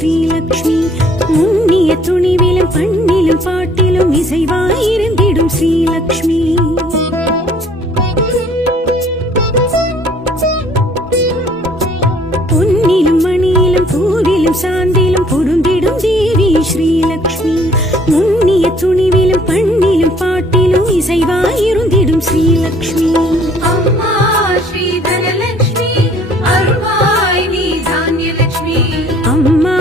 ஸ்ரீலக்ஷ்மி முன்னிய துணிவிலும் பண்ணிலும் பாட்டிலும் இசைவாயிருந்திடும் ஸ்ரீலக்ஷ்மி பொன்னிலும் மணியிலும் பூவிலும் சாந்திலும் பொருந்திடும் தேவி ஸ்ரீலக்ஷ்மி முன்னிய துணிவிலும் பண்ணிலும் பாட்டிலும் இசைவாயிருந்திடும் ஸ்ரீலக்ஷ்மி அம்மா ஸ்ரீ தனலட்சுமி அருள்வாய் நீ தானியலட்சுமி அம்மா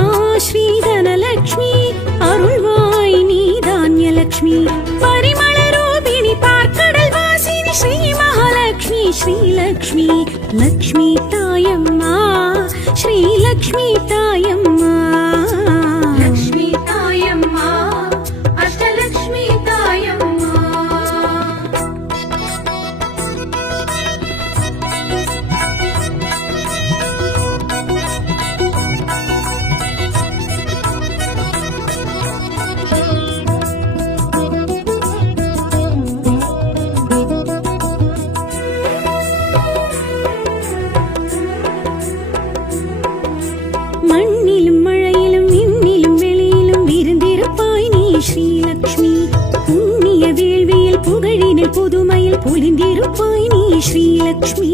ஸ்ரீ தனலட்சுமி அருள்வாய் நீ தானியலட்சுமி பரிமள ரூபிணி பார்க்கடல் வாசினி ஸ்ரீ மகாலட்சுமி ஸ்ரீலக்ஷ்மி லக்ஷ்மி தாயம்மா ஸ்ரீலக்ஷ்மி தாயம்மா லக்ஷ்மி தாயம்மா அஷ்டலக்ஷ்மி தாயம்மா மண்ணிலும் மழையிலும் விண்ணிலும் வெளியிலும் விருந்திருப்பாய் நீ ஸ்ரீலக்ஷ்மி புண்ணிய வேள்வியில் புகழினில் புதுமையில் பொலிந்திருப்பாய் நீ ஸ்ரீலக்ஷ்மி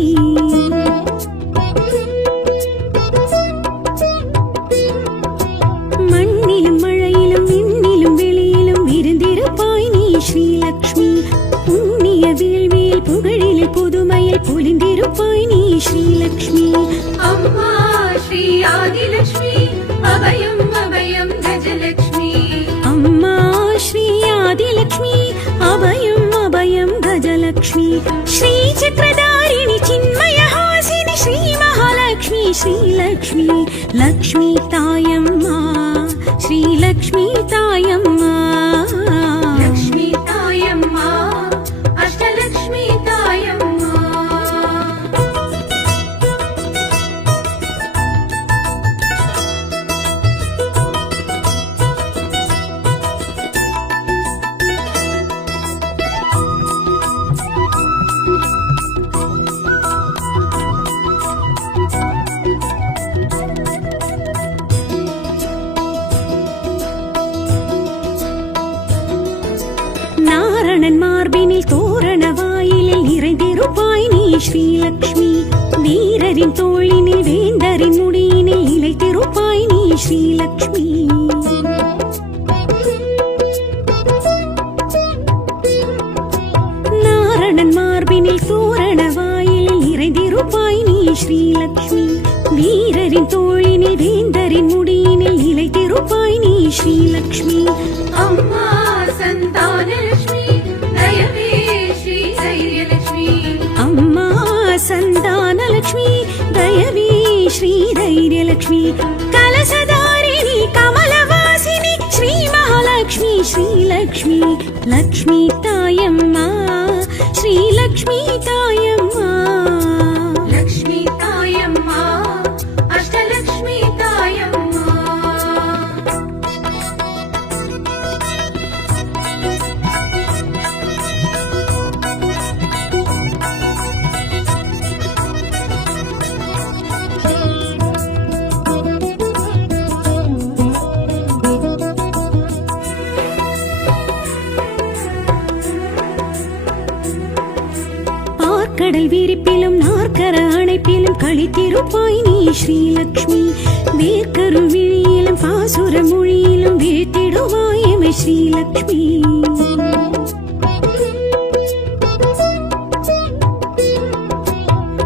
மண்ணிலும் மழையிலும் விண்ணிலும் வெளியிலும் விருந்திருப்பாய் நீ ஸ்ரீலக்ஷ்மி புண்ணிய வேள்வியில் புகழினில் புதுமையில் பொலிந்திருப்பாய் நீ ஸ்ரீலக்ஷ்மி அம்மா ஸ்ரீ ஆதிலட்சுமி அபயம் அபயம் கஜலட்சுமி அம்மா ஸ்ரீ ஆதிலக்ஷ்மி அபயம் அபயம் கஜலக்ஷ்மி ஸ்ரீ சக்கரதாரிணி சின்மயஹாசினி ஸ்ரீ மகாலட்சுமி ஸ்ரீலக்ஷ்மி லக்ஷ்மி தாயம்மா ஸ்ரீலக்ஷ்மி தாயம்மா லக்ஷ்மி தாயம்மா அஷ்டலக்ஷ்மி தாயம்மா நாரணன் மார்பினில் தோரண வாயிலில் நிறைந்திருப்பாய் நீ ஸ்ரீலக்ஷ்மி வீரரின் தோளினில் வேந்தரின் முடியினில் நிலைத்திருப்பாய் நீ ஸ்ரீலக்ஷ்மி நாரணன் மார்பினில் தோரண வாயிலில் நிறைந்திருப்பாய் நீ ஸ்ரீலக்ஷ்மி வீரரின் தோளினில் வேந்தரின் முடியினில் நிலைத்திருப்பாய் நீ ஸ்ரீலக்ஷ்மி அம்மா சந்தானலட்சுமி தயவே ஸ்ரீ தைரியலட்சுமி அம்மா சந்தானலட்சுமி தயவி ஸ்ரீ தைரியலட்சுமி கலசதாரிணி கமலவாசினி ஸ்ரீ மகாலட்சுமி ஸ்ரீலக்ஷ்மி லக்ஷ்மி தாயம்மா ஸ்ரீலக்ஷ்மி தாயம்மா லக்ஷ்மி தாயம்மா அஷ்டலக்ஷ்மி தாயம்மா கடல் விரிப்பிலும் நாற்கர அணைப்பிலும் கழித்திருப்பாய் நீ ஸ்ரீலக்ஷ்மி வேர்க்கரு விழியிலும் பாசுர மொழியிலும் வீழ்த்திடுவாய் எமை ஸ்ரீலக்ஷ்மி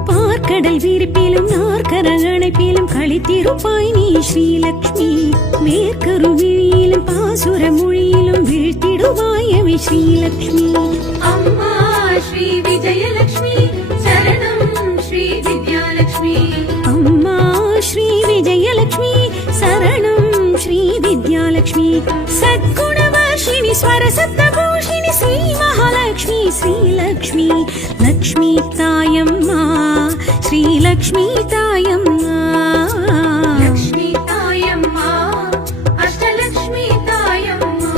பார்க்கடல் விரிப்பிலும் நாற்கர அணைப்பிலும் கழித்திருப்பாய் நீ ஸ்ரீலக்ஷ்மி வேர்க்கரு விழியிலும் பாசுர மொழியிலும் வீழ்த்திடுவாய் எமை ஸ்ரீலக்ஷ்மி அம்மா ஸ்ரீ விஜயலட்சுமி சரணம் ஸ்ரீ வித்யாலட்சுமி அம்மா ஸ்ரீ விஜயலட்சுமி சரணம் ஸ்ரீ வித்யாலட்சுமி சத்குணவர்ஷினி ஸ்வரசப்தபூஷிணி ஸ்ரீ மகாலட்சுமி ஸ்ரீலக்ஷ்மி லக்ஷ்மி தாயம்மா ஸ்ரீலக்ஷ்மி தாயம்மா லக்ஷ்மி தாயம்மா அஷ்டலக்ஷ்மி தாயம்மா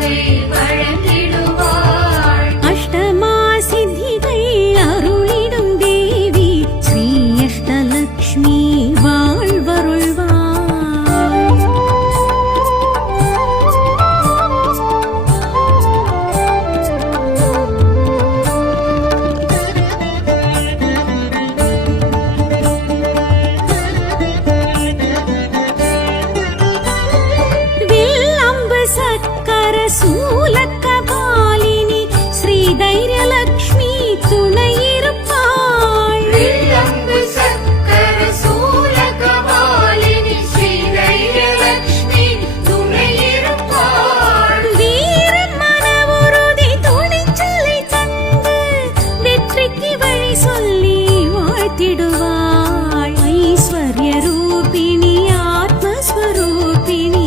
வாழ்வை வழங்கிடுவாள். அஷ்டமா சித்திகள் அருளிடும் தேவி ஸ்ரீ அஷ்டலக்ஷ்மி வாழ்வருள்வாள். வில்லம்பு சக்கர சூலக்கபாலினி ஸ்ரீ தைரியலக்ஷ்மி துணையிருப்பாள். வில்லம்பு சக்கர சூலகபாலினி ஸ்ரீ தைரியலக்ஷ்மி துணையிருப்பாள். வீரம் மன உறுதி துணிச்சலை தந்து வெற்றிக்கு வழி சொல்லி வாழ்த்திடுவாள். ஐஸ்வர்ய ரூபிணி ஆத்மஸ்வரூபிணி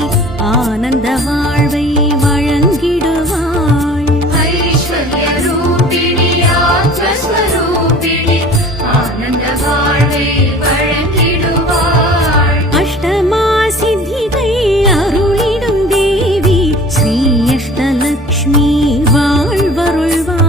ஆனந்த வாழ்வை வழங்கிடுவாள். ஐஸ்வர்ய ரூபிணி ஆத்மஸ்வரூபிணி ஆனந்த வாழ்வை வழங்கிடுவாள். அஷ்டமா சித்திகள் அருளிடும் தேவி ஸ்ரீ அஷ்டலக்ஷ்மி வாழ்வருள்வாள்.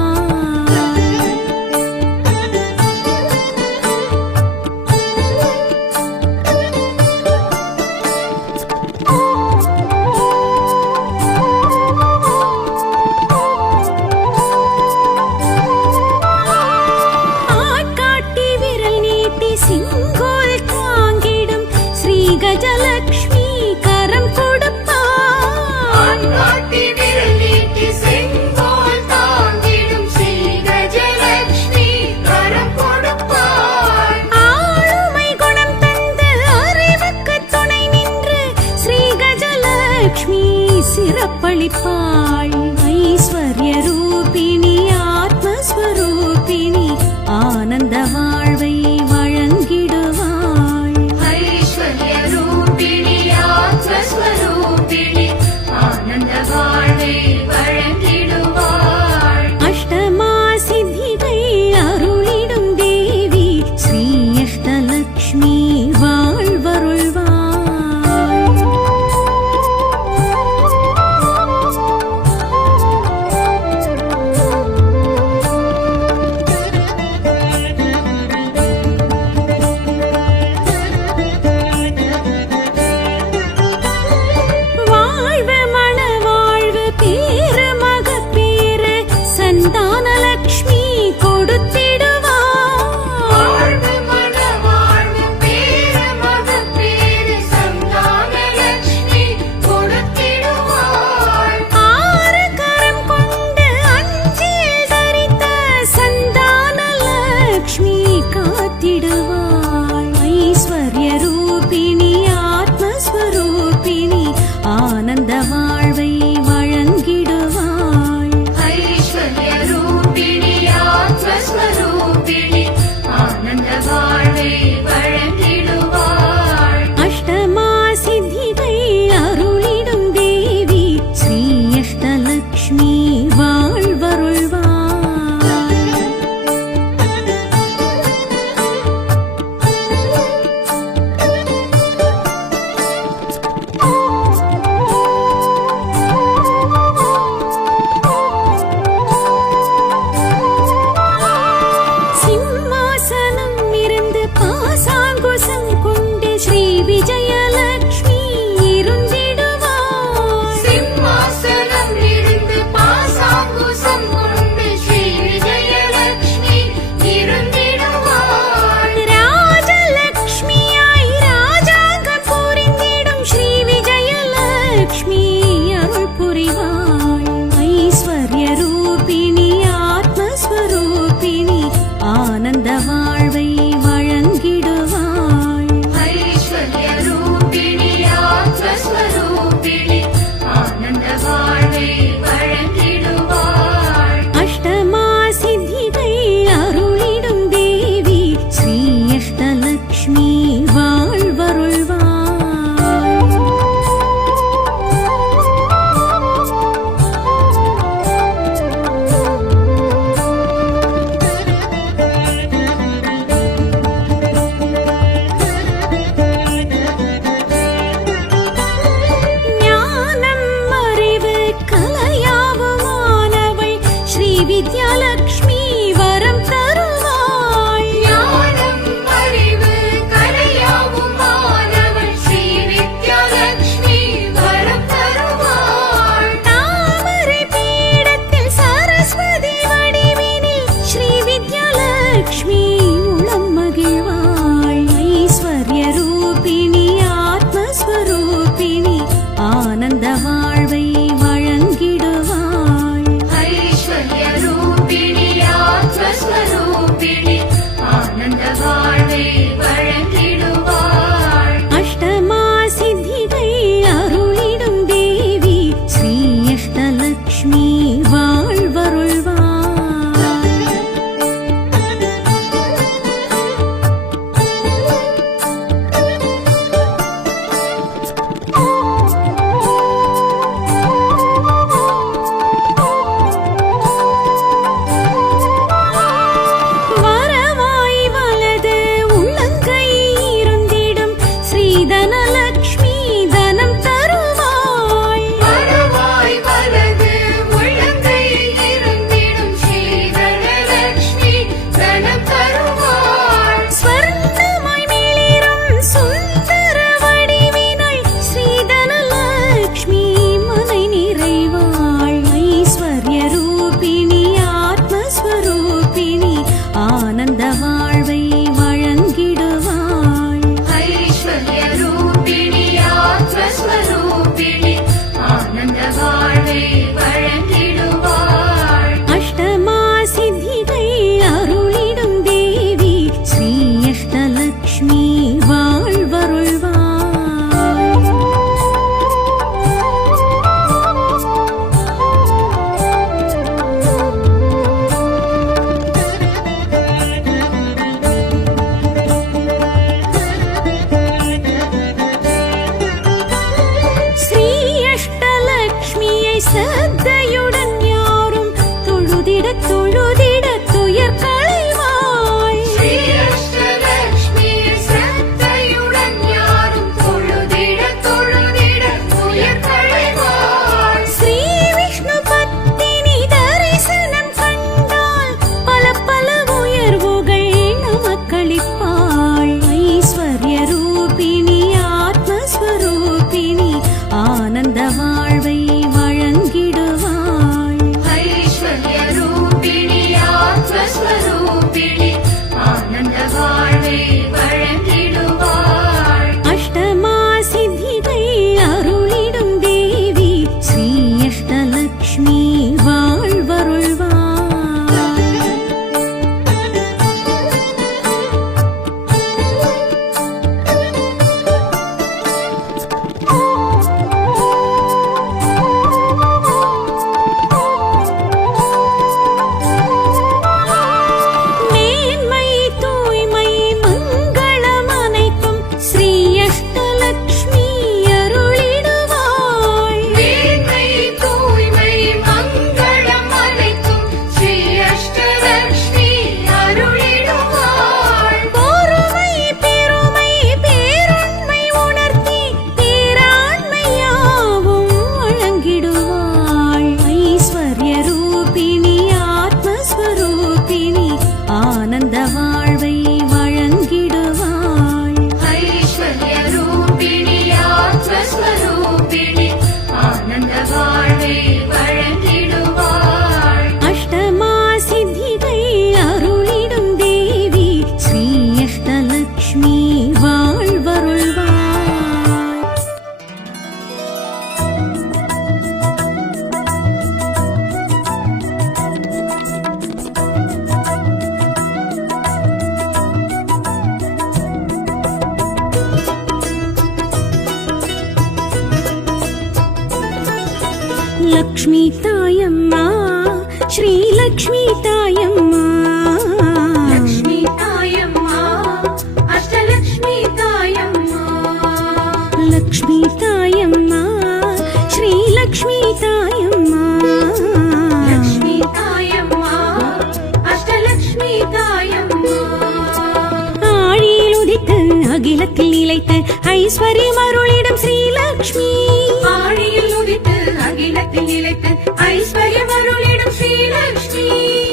ஆட்காட்டி விரல் நீட்டி சிங்கோல் தாங்கிடும் ஸ்ரீ கஜலக்ஷ்மி கரம் கொடுப்பாள். ஆண்காட்டி விரல் நீட்டி செங்கோல் தாங்கிடும் ஸ்ரீ கஜலக்ஷ்மி கரம் கொடுப்பாள். ஆளுமை குணம் தந்து அறிவுக்கு துணை நின்று ஸ்ரீ கஜலக்ஷ்மி சிறப்பளிப்பாள். ஐஸ்வர்ய ரூபிணி ஆத்மஸ்வரூபிணி ஆனந்த வாழ்வை வழங்கிடுவாள். ஐஸ்வர்ய ரூபிணி ஆத்மஸ்வரூபிணி ஆனந்த வாழ்வை வழங்கிடுவாள். அஷ்டமா சித்திகள் அருளிடும் தேவி ஸ்ரீ அஷ்டலக்ஷ்மி வாழ்வருள்வாள். வாழ்வு மன வாழ்வு பேரு மகப்பேறு சந்தானலக்ஷ்மி கொடுத்திடுவாள். வாழ்வு மன வாழ்வு பேரு மகப்பேறு சந்தானலக்ஷ்மி கொடுத்திடுவாள். ஆறு கரம் கொண்டு அஞ்சில் தரித்த சந்தானலக்ஷ்மி காத்திடுவாள். ஐஸ்வர்ய ரூபிணி ஆத்மஸ்வரூபிணி ஆனந்த வாழ்வை வழங்கிடுவாள். ஐஸ்வர்ய ரூபிணி ஆத்மஸ்வரூபிணி ஆனந்த வாழ்வை வழங்கிடுவாள். அஷ்டமா சித்திகள் அருளிடும் தேவி ஸ்ரீ அஷ்டலக்ஷ்மி வாழ்வருள்வாள். சிம்மாசனம் இருந்து பாசாங்குசம் கொண்டு ஸ்ரீ விஜயலக்ஷ்மி இருந்திடுவாள். சிம்மாசனம் இருந்து பாசாங்குசம் கொண்டு ஸ்ரீ விஜயலக்ஷ்மி இருந்திடுவாள். ராஜலக்ஷ்மியாய் ராஜாங்கம் புரிந்திடும் ஸ்ரீ விஜயலக்ஷ்மி அருள் புரிவாள். ஐஸ்வர்ய ரூபிணி ஆத்மஸ்வரூபிணி ஆனந்த வாழ்வை வழங்கிடுவாள். ஐஸ்வர்ய ரூபிணி ஆத்மஸ்வரூபிணி ஆனந்த வாழ்வை வழங்கிடுவாள். அஷ்டமா சித்திகள் அருளிடும் தேவி ஸ்ரீ அஷ்டலக்ஷ்மி வாழ்வருள்வாள். ஞானம் அறிவு கலை சத்தையுடன் யாரும் தொழுதிட தொழுதிட துயர் களைவாய். ஸ்ரீ அஷ்டலக்ஷ்மி சத்தையுடன் யாரும் தொழுதிட தொழுதிட துயர் களைவாய். ஸ்ரீ விஷ்ணு பத்தினி தரிசனம் கண்டால் பல பல உயர்வுகள் நமக்களிப்பாள். ஐஸ்வர்ய ரூபிணி ஆத்மஸ்வரூபிணி ஆனந்த வாழ்வை வழங்கிடுவாள். ஐஸ்வர்ய ரூபிணி ஆத்மஸ்வரூபிணி ஆனந்த வாழ்வை வழங்கிடுவாள். அஷ்டமா சித்திகள் அருளிடும் தேவி ஸ்ரீ அஷ்டலக்ஷ்மி வாழ்வருள்வாள். மேன்மை தூய்மை மங்களம் அனைத்தும் ஸ்ரீ அஷ்டலக்ஷ்மி அருளிடுவாள். மேன்மை தூய்மை மங்களம் அனைத்தும் ஸ்ரீ அஷ்டலக்ஷ்மி அருளிடுவாள். பொறுமை பெருமை பேருண்மை உணர்த்தி பேராண்மையாவும் வழங்கிடுவாள். ஐஸ்வர்ய ரூபிணி ஆத்மஸ்வரூபிணி ஆனந்த வாழ்வை வழங்கிடுவாள். ஐஸ்வர்ய ரூபிணி ஆத்மஸ்வரூபிணி ஆனந்த வாழ்வை வழங்கிடுவாள். அஷ்டமா சித்திகள் அருளிடும் தேவி ஸ்ரீ அஷ்டலக்ஷ்மி வாழ்வருள்வாள். லக்ஷ்மி தாயம்மா ஸ்ரீ லக்ஷ்மி தாயம்மா. லக்ஷ்மி தாயம்மா அஷ்டலக்ஷ்மி தாயம்மா. லக்ஷ்மி தாயம்மா ஸ்ரீ லக்ஷ்மி தாயம்மா. லக்ஷ்மி தாயம்மா அஷ்டலக்ஷ்மி தாயம்மா. ஆழியில் உதித்து அகிலத்தில் நிலைத்து ஐஸ்வர்யம் அருளிடும் ஸ்ரீலக்ஷ்மி. ஆழியில் உதித்து அகிலத்தில் நிலைத்து ஐஸ்வர்யம் அருளிடும் ஸ்ரீலக்ஷ்மி.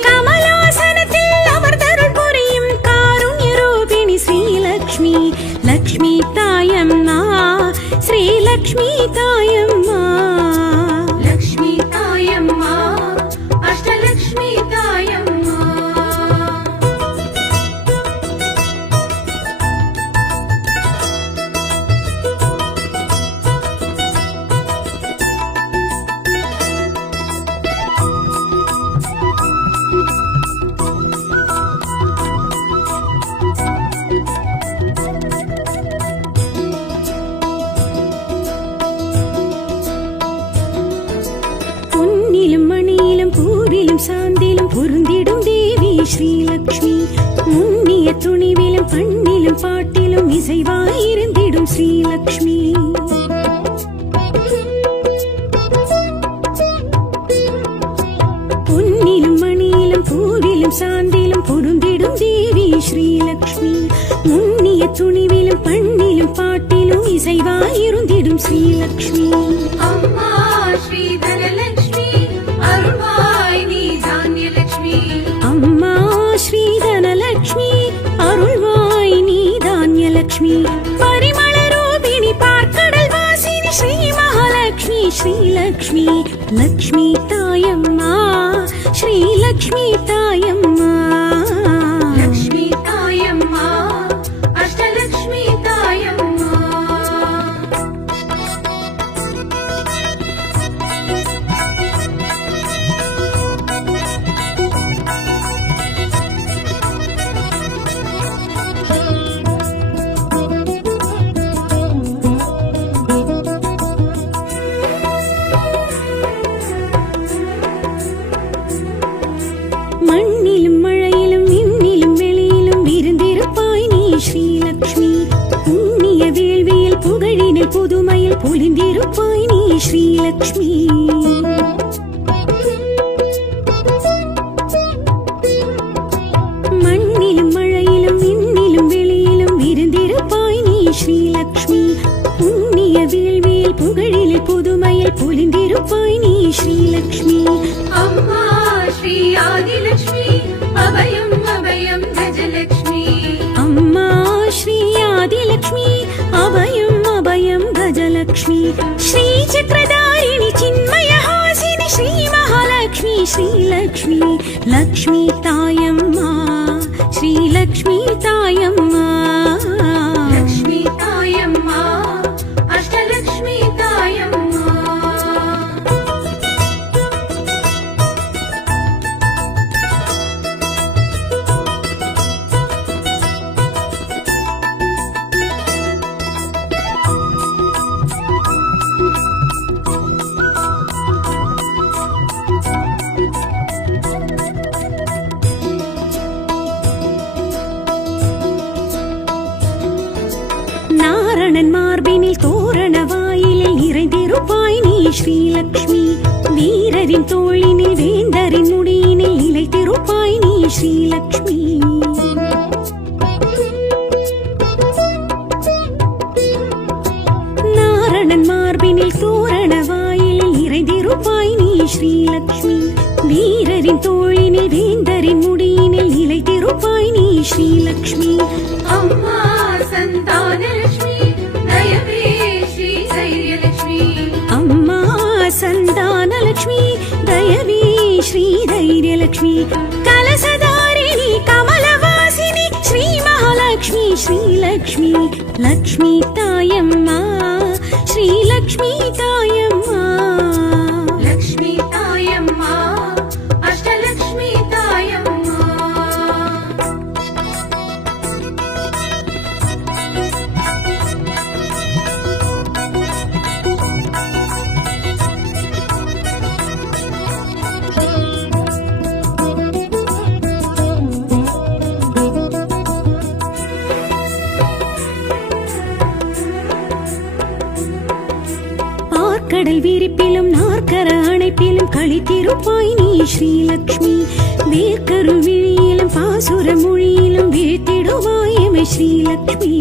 கமலாசனத்தில் அமர்ந்தருள் புரியும் காருண்ய ரூபிணி ஸ்ரீலக்ஷ்மி. லக்ஷ்மி தாயம்மா ஸ்ரீலக்ஷ்மி தாயம்மா. லக்ஷ்மி தாயம்மா அஷ்டலக்ஷ்மி தாயம்மா. பொன்னிலும் மணியிலும் பூவிலும் சாந்திலும் பொருந்திடும் தேவி ஸ்ரீலக்ஷ்மி. முன்னிய துணிவிலும் பண்ணிலும் பாட்டிலும் இசைவாயிருந்திடும் ஸ்ரீலக்ஷ்மி. பொன்னிலும் மணியிலும் பூவிலும் சாந்திலும் பொருந்திடும் தேவி ஸ்ரீலக்ஷ்மி. முன்னிய துணிவிலும் பண்ணிலும் பாட்டிலும் இசைவாயிருந்திடும் ஸ்ரீலக்ஷ்மி. அம்மா ஸ்ரீ தனலக்ஷ்மி அருள்வாய் நீ தானியலக்ஷ்மி. அம்மா ஸ்ரீ தனலக்ஷ்மி அருள்வாய் நீ தானியலக்ஷ்மி. பரிமள ரூபிணி பார்க்கடல் வாசினி ஸ்ரீ மகாலட்சுமி ஸ்ரீலக்ஷ்மி. லக்ஷ்மி தாயம்மா ஸ்ரீலக்ஷ்மி தாயம்மா. லக்ஷ்மி தாயம்மா அஷ்டலக்ஷ்மி தாயம்மா. மண்ணிலும் மழையிலும் விண்ணிலும் வெளியிலும் விருந்திருப்பாய் நீ ஸ்ரீலக்ஷ்மி. புண்ணிய வேள்வியில் புகழினில் புதுமையில் பொலிந்திருப்பாய் நீ ஸ்ரீலக்ஷ்மி. ஸ்ரீலக்ஷ்மி அம்மா ஸ்ரீ ஆதிலக்ஷ்மி அபயம் அபயம் கஜலக்ஷ்மி அம்மா ஸ்ரீ ஆதிலக்ஷ்மி அபயம் அபயம் கஜலக்ஷ்மி ஸ்ரீ சக்கரதாரிணி சின்மயஹாசினி ஸ்ரீ மகாலக்ஷ்மி ஸ்ரீலக்ஷ்மி லக்ஷ்மி தாயம்மா ஸ்ரீலக்ஷ்மி தாயம்மா லக்ஷ்மி தாயம்மா அஷ்டலக்ஷ்மி தாயம்மா நாரணன் மார்பினில் தோரண வாயிலில் நிறைந்திருப்பாய் நீ ஸ்ரீலக்ஷ்மி வீரரின் தோளினில் வேந்தரின் முடியினில் நிலைத்திருப்பாய் நீ ஸ்ரீலக்ஷ்மி நாரணன் மார்பினில் தோரண வாயிலில் நிறைந்திருப்பாய் நீ ஸ்ரீலக்ஷ்மி வீரரின் தோளினில் வேந்தரின் முடியினில் நிலைத்திருப்பாய் நீ ஸ்ரீலக்ஷ்மி அம்மா சந்தானலக்ஷ்மி தயவே ஸ்ரீ தைரியலக்ஷ்மி அம்மா சந்தானலக்ஷ்மி தயவி ஸ்ரீ தைரியலக்ஷ்மி கலசதாரிணி கமலவாசினி ஸ்ரீ மகாலக்ஷ்மி ஸ்ரீலக்ஷ்மி லக்ஷ்மி தாயம்மா ஸ்ரீலக்ஷ்மி தாயம்மா லக்ஷ்மி தாயம்மா அஷ்டலக்ஷ்மி தாயம்மா பார்க்கடல் விரிப்பிலும் நாற்கர அணைப்பிலும் களித்திருப்பாய் நீ ஸ்ரீலக்ஷ்மி வேர்க்கரு விழியிலும் பாசுர மொழியிலும் வீழ்த்திடுவாய் எமை ஸ்ரீலக்ஷ்மி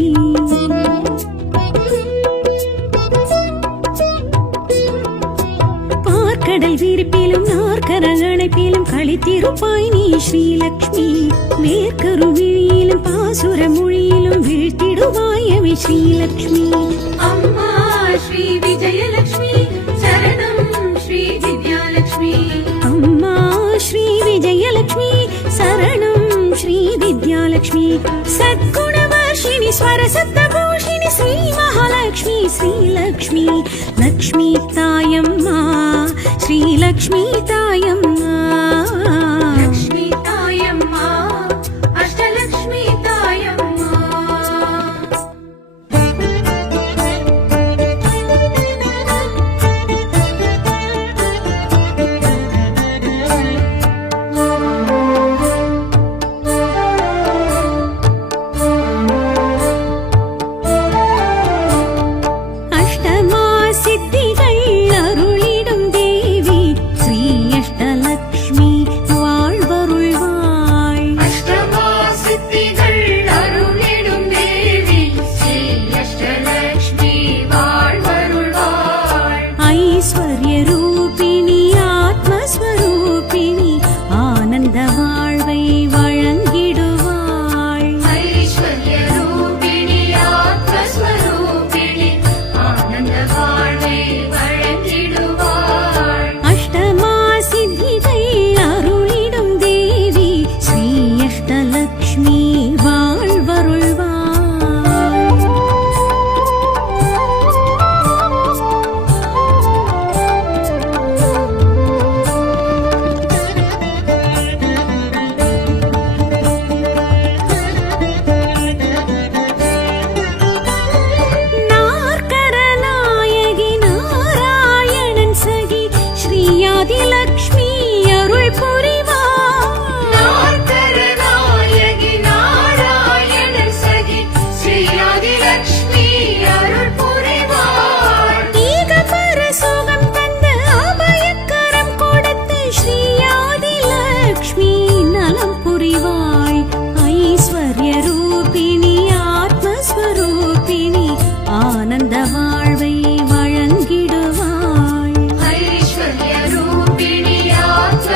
பார்க்கடல் விரிப்பிலும் நாற்கர அணைப்பிலும் களித்திருப்பாய் நீ ஸ்ரீலக்ஷ்மி வேர்க்கரு விழியிலும் பாசுர மொழியிலும் வீழ்த்திடுவாய் எமை ஸ்ரீலக்ஷ்மி அம்மா ஸ்ரீ விஜயலக்ஷ்மி சரணம் ஸ்ரீ வித்யாலக்ஷ்மி அம்மா ஸ்ரீ விஜயலக்ஷ்மி சரணம் ஸ்ரீ வித்யாலக்ஷ்மி சத்குணவர்ஷிணி ஸ்வரசப்தபூஷிணி ஸ்ரீ மகாலக்ஷ்மி ஸ்ரீலக்ஷ்மி லக்ஷ்மி தாயம்மா ஸ்ரீலக்ஷ்மி தாயம்மா லக்ஷ்மி தாயம்மா அஷ்டலக்ஷ்மி தாயம்மா அஷ்டமா சித்திகள் அருளிடும் தேவி ஸ்ரீ அஷ்டலக்ஷ்மி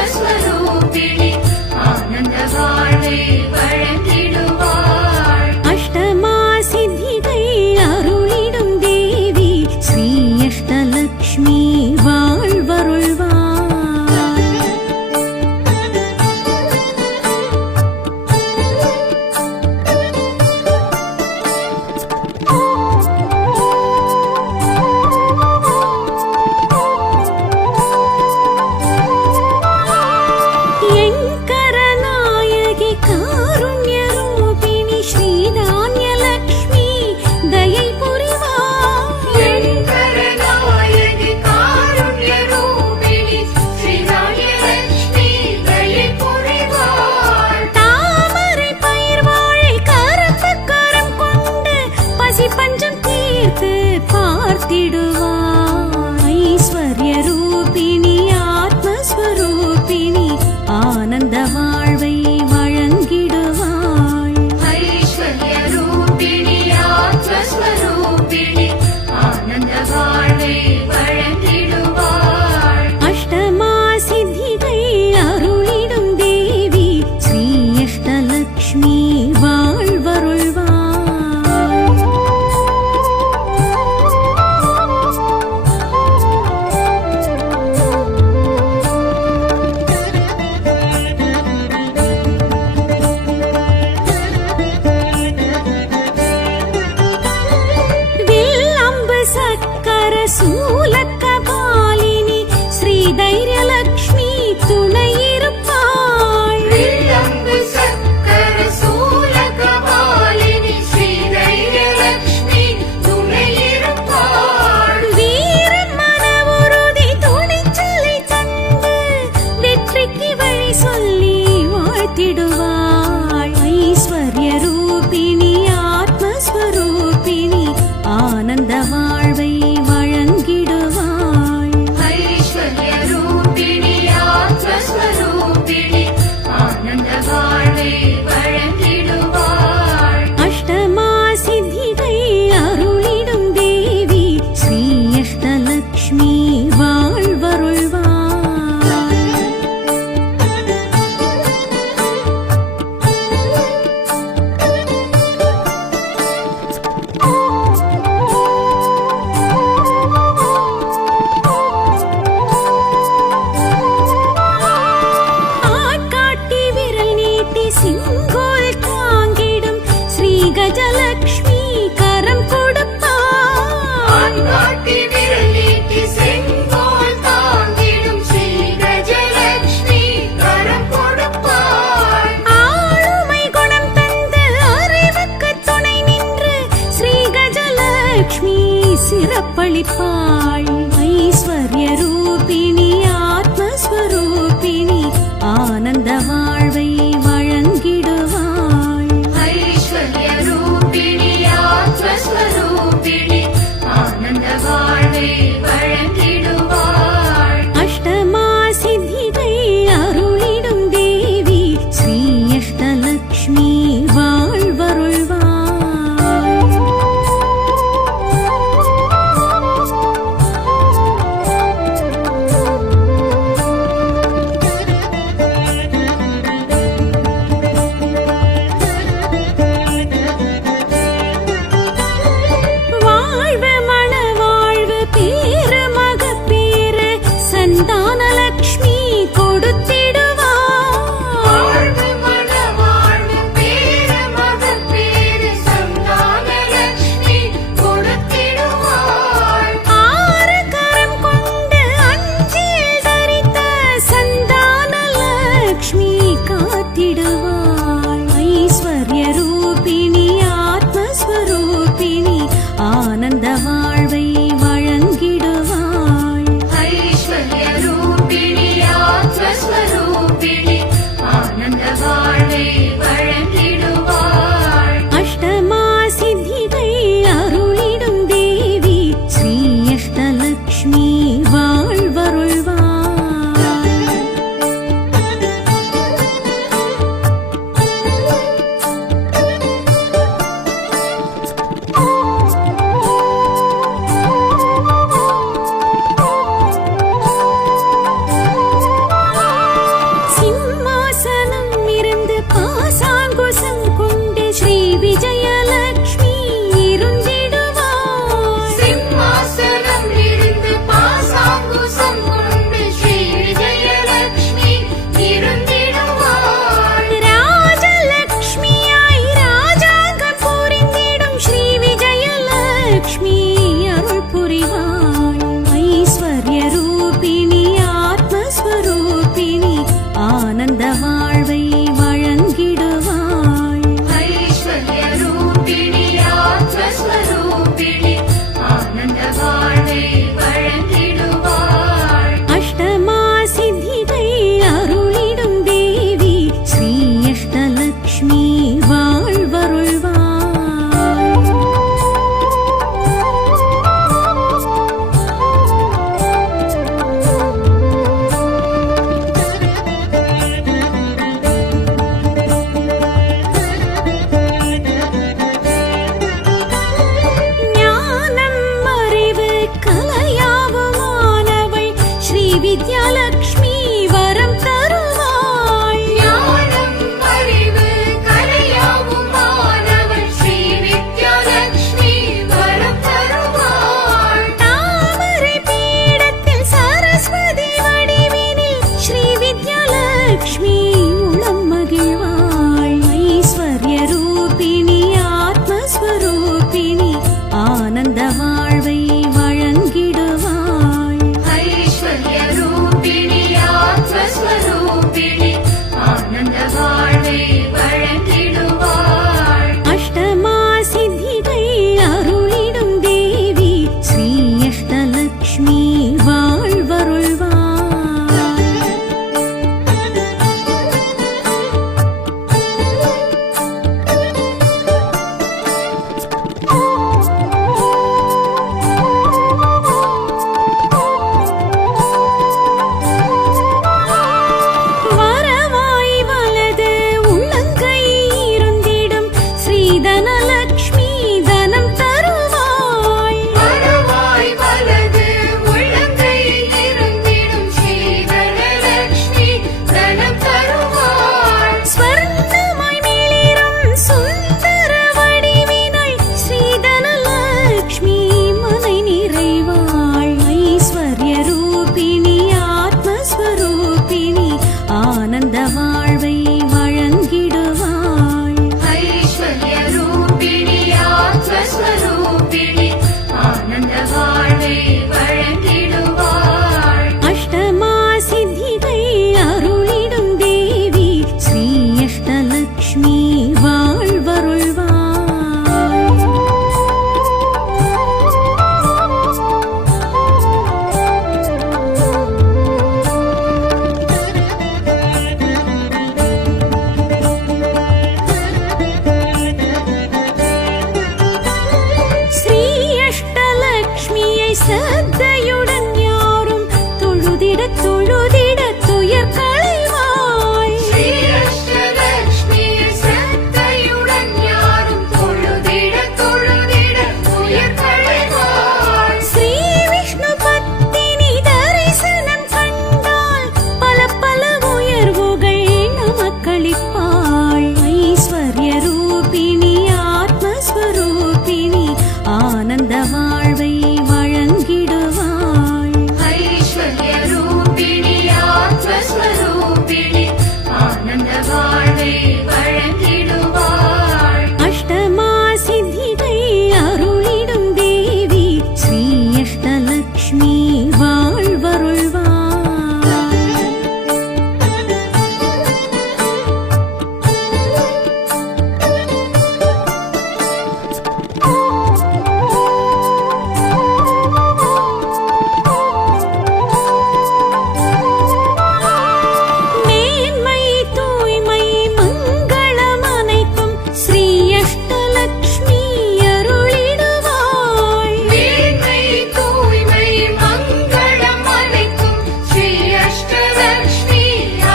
ஆத்மஸ்வரூபிணி ஆனந்த வாழ்வை வழங்கிடுவாள். அஷ்டமா சித்திகை அருளிடும் தேவி ஸ்ரீ அஷ்டலக்ஷ்மி வாழ்வருள்வாள். எங்கரநாயகி காருண்ய ரூபிணி ஸ்ரீதான்யலக்ஷ்மி தயை புரிவாள். எங்கரநாயகி காருண்ய ரூபிணி ஸ்ரீதான்யலக்ஷ்மி தயை புரிவாள். தாமரை பயிர் வாழை கரப்பு கரம் கொண்டு பசி பஞ்சம் தீர்த்து பார்த்திடுவாள். ஐஸ்வர்ய ரூபிணி ஆத்மஸ்வரூபிணி ஆனந்த வாழ்வை வழங்கிடுவாள். ஐஸ்வர்ய ரூபிணி ஆத்மஸ்வரூபிணி ஆனந்த வாழ்வை வழங்கிடுவாள். அஷ்டமா சித்திகை அருளிடும் தேவி ஸ்ரீ அஷ்டலக்ஷ்மி வாழ்வருள்வாள். வில்லம்பு சக்கர சூலக்கபாலினி ஸ்ரீ தைரியலக்ஷ்மி துணையிருப்பாள். வில்லம்பு சக்கர சூலகபாலினி ஸ்ரீதைரியலக்ஷ்மி துணையிருப்பாள். வீரன் மன உறுதி துணிச்சலை தந்து வெற்றிக்கு வழி சொல்லி வாழ்த்திடுவாள். ஐஸ்வர்ய ரூபிணி ஆத்மஸ்வரூபிணி ஆனந்த வாழ்வை வழங்கிடுவாள். ஐஸ்வர்ய ரூபிணி ஆத்மஸ்வரூபிணி ஆனந்த வாழ்வை வழங்கிடுவாள். அஷ்டமா சித்திகை அருளிடும் தேவி ஸ்ரீ அஷ்டலக்ஷ்மி வாழ்வருள்வாள். ஸ்வரூபிணி ஆனந்த வாழ்வை வழங்கிடுவாய். ஐஸ்வர்ய ரூபிணி ஆத்மஸ்வரூபிணி ஆனந்த வாழ்வை வழங்கிடுவாள். அஷ்டமா சித்திகை அருளிடும் தேவி ஸ்ரீ அஷ்டலக்ஷ்மி வாழ்வருள்வாய். ஞானம் அறிவு கலையாவுமானவள் ஸ்ரீ வித்யாலக்ஷ்மி வரம் தருவாள். ஞானம் அறிவு கலையாவும் மாணவள் ஸ்ரீ வித்யாலக்ஷ்மி வரம் தருவாள். தாமரை பீடத்தில் சரஸ்வதி வடிவினில் ஸ்ரீ வித்யாலக்ஷ்மி உளம் மகிழ்வாள். ஐஸ்வர்ய ரூபிணி ஆத்மஸ்வரூபிணி ஆனந்த வாழ்வை வழங்கிடுவாள். ஐஸ்வர்ய ரூபிணி ஆத்மஸ்வரூபிணி ஆனந்த வாழ்வை வழங்கிடுவாள். அஷ்டமா சித்திகை அருளிடும் தேவி ஸ்ரீ அஷ்டலக்ஷ்மி வாழ்வருள்வாய். வரவாய் வலது உள்ளங்கை இருந்திடும் ஸ்ரீதனலக்ஷ்மி தனம் தருவாய். வரவாய் வலது உள்ளங்கை இருந்திடும் ஸ்ரீதனலக்ஷ்மி தனம் தருவாள். ஸ்வர்ணமாய் மிளிரும் சுந்தர வடிவினை ஸ்ரீதனலக்ஷ்மி மனை நிறைவாள். ஐஸ்வர்ய ரூபிணி ஆத்மஸ்வரூபிணி ஆனந்த வாழ்வை வழங்கிடுவாள். ஐஸ்வர்ய ரூபிணி ஆத்மஸ்வரூபிணி ஆனந்த வாழ்வை வழங்கிடுவாள். அஷ்டமா சித்திகை அருளிடும் தேவி ஸ்ரீ அஷ்டலக்ஷ்மி வாழ்வருள்வாய். ஸ்ரீ அஷ்டலக்ஷ்மியை சத்தையுடன் யாரும் தொழுதிட தொழுதிட துயர் களைவாய். ஸ்ரீ அஷ்டலக்ஷ்மி சத்தையுடன் யாரும் தொழுதிட தொழுதிட உயிர் களைவாள். ஸ்ரீ விஷ்ணு பத்தினி தரிசனம் கண்டால் பல பல உயர்வுகள் நமக்களிப்பாள். ஐஸ்வர்ய ரூபிணி ஆத்மஸ்வரூபிணி ஆனந்த வாழ்வை வழங்கிடுவாள். ஐஸ்வர்ய ரூபிணி ஆத்மஸ்வரூபிணி ஆனந்த வாழ்வை வழங்கிடுவாள். அஷ்டமா சித்திகை அருளிடும் தேவி ஸ்ரீ அஷ்டலக்ஷ்மி வாழ்வருள்வாய். மேன்மை தூய்மை மங்களம் அனைத்தும் ஸ்ரீ அஷ்டலக்ஷ்மி அருளிடுவாள். மேன்மை தூய்மை மங்களம் அனைத்தும் ஸ்ரீ அஷ்டலக்ஷ்மி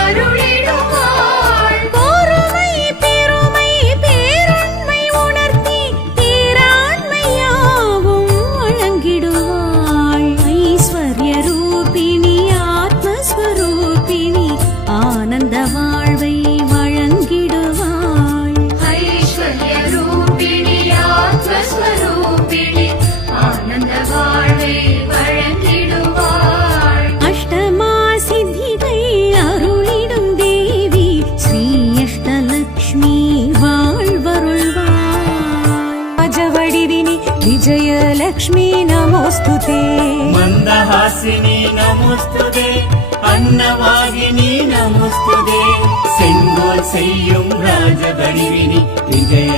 அருளிடுவாள். பொறுமை பெருமை பேரன்மை உணர்த்தி பேராண்மையாவும் வழங்கிடுவாள். ஐஸ்வர்ய ரூபிணி ஆத்மஸ்வரூபிணி ஆனந்த வாழ்வை வழங்கிடுவாள். ஐஸ்வர்ய ரூபிணி ஆத்மஸ்வரூபிணி ஆனந்த வாழ்வை வழங்கிடுவாள். அஷ்டமா சித்திகை அருளிடும் தேவி ஸ்ரீ அஷ்டலக்ஷ்மி வாழ்வருள்வாய். ராஜவடிவினி விஜயலக்ஷ்மி நமோஸ்துதே. मन्दहासिनी नमोऽस्तुते அன்னவாகினி நமஸ்துதே செங்கோல் செய்யும் ராஜ வடிவினி விஜய